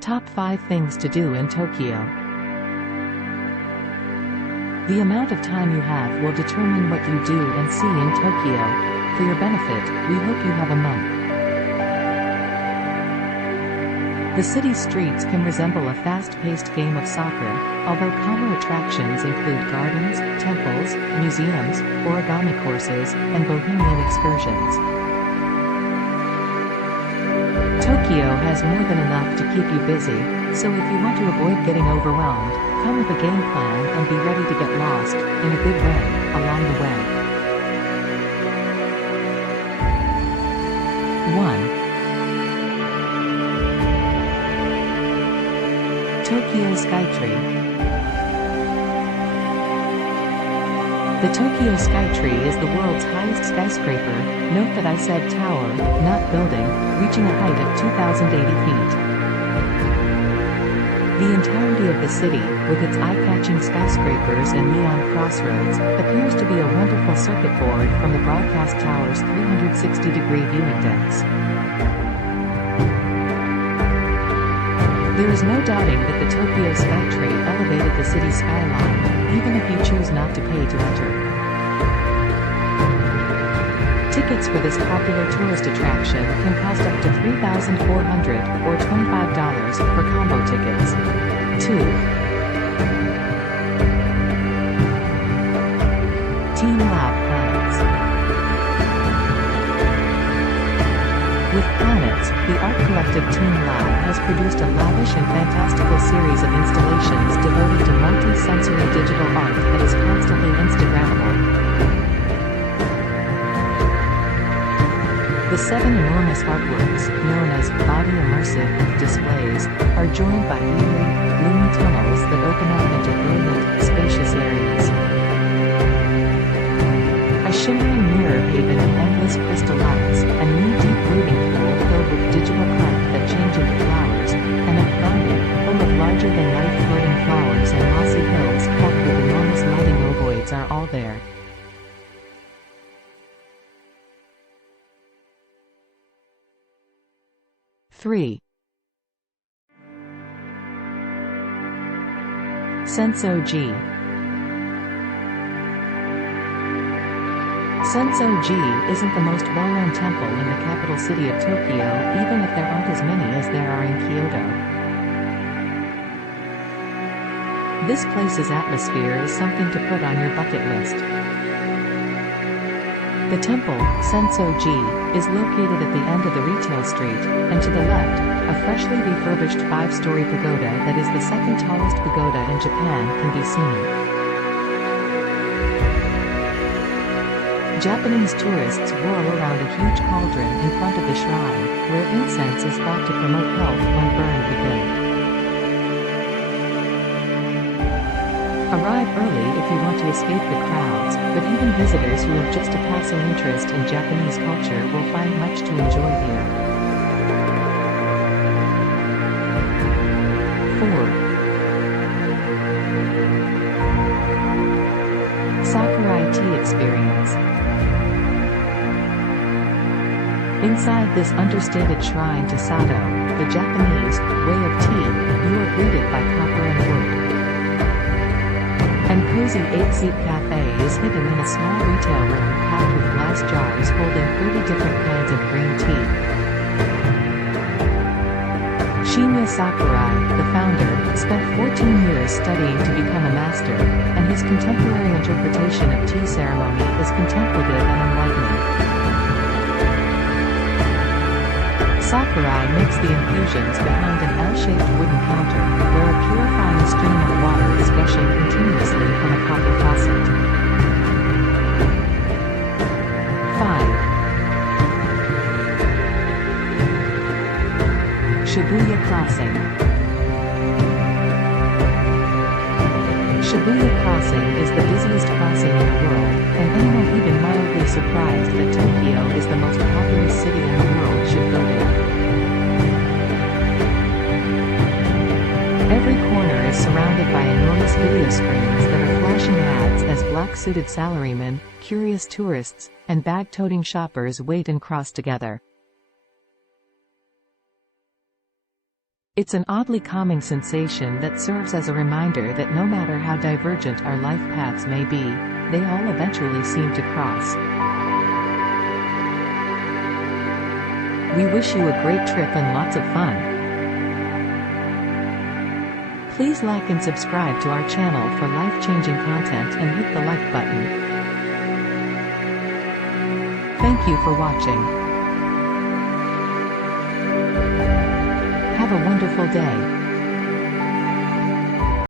Top 5 things to do in Tokyo. The amount of time you have will determine what you do and see in Tokyo. For your benefit, we hope you have a month. The city's streets can resemble a fast-paced game of soccer, although calmer attractions include gardens, temples, museums, origami courses, and bohemian excursions. Tokyo has more than enough to keep you busy, so if you want to avoid getting overwhelmed, come with a game plan and be ready to get lost, in a good way, along the way. 1. Tokyo Skytree. The Tokyo Skytree is the world's highest skyscraper. Note that I said tower, not building, reaching a height of 2,080 feet. The entirety of the city, with its eye-catching skyscrapers and neon crossroads, appears to be a wonderful circuit board from the broadcast tower's 360-degree viewing decks. There is no doubting that the Tokyo Skytree elevated the city's skyline, even if you choose not to pay to enter. Tickets for this popular tourist attraction can cost up to $3,400 or $25 for combo tickets. 2. Team Lab Planets. With Planets, the art collective Team Lab has produced a lavish and fantastical series of installations devoted to multi-sensory digital art that is constantly Instagrammable. The 7 enormous artworks, known as body immersive displays, are joined by eerie, gloomy tunnels that open up into brilliant, spacious areas. A shimmering mirror haven of endless crystal lights, a knee-deep wading pool filled with digital carp that change into flowers, and a garden full of larger-than-life floating flowers and mossy hills capped with enormous lighting ovoids are all there. Three. Senso-ji. Senso-ji isn't the most well-known temple in the capital city of Tokyo, even if there aren't as many as there are in Kyoto. This place's atmosphere is something to put on your bucket list. The temple, Senso-ji, is located at the end of the retail street, and to the left, a freshly refurbished 5-story pagoda that is the second tallest pagoda in Japan can be seen. Japanese tourists whirl around a huge cauldron in front of the shrine, where incense is thought to promote health when burned within. Arrive early if you want to escape the crowds, but even visitors who have just a passing interest in Japanese culture will find much to enjoy here. 4. Sakurai Tea Experience. Inside this understated shrine to Sato, the Japanese way of tea, you are greeted by copper and wood. And cozy 8-seat cafe is hidden in a small retail room packed with glass jars holding 30 different kinds of green tea. Shinya Sakurai, the founder, spent 14 years studying to become a master, and his contemporary interpretation of tea ceremony is contemplative and enlightening. Sakurai makes the infusions behind an L-shaped wooden counter, where a purifying stream of water is gushing continuously from a copper faucet. 5. Shibuya Crossing. Shibuya Crossing is the busiest crossing in the world, and anyone even mildly surprised that Tokyo is the most populous city in the world should go there. Every corner is surrounded by enormous video screens that are flashing ads as black-suited salarymen, curious tourists, and bag-toting shoppers wait and cross together. It's an oddly calming sensation that serves as a reminder that no matter how divergent our life paths may be, they all eventually seem to cross. We wish you a great trip and lots of fun. Please like and subscribe to our channel for life-changing content and hit the like button. Thank you for watching. Have a wonderful day.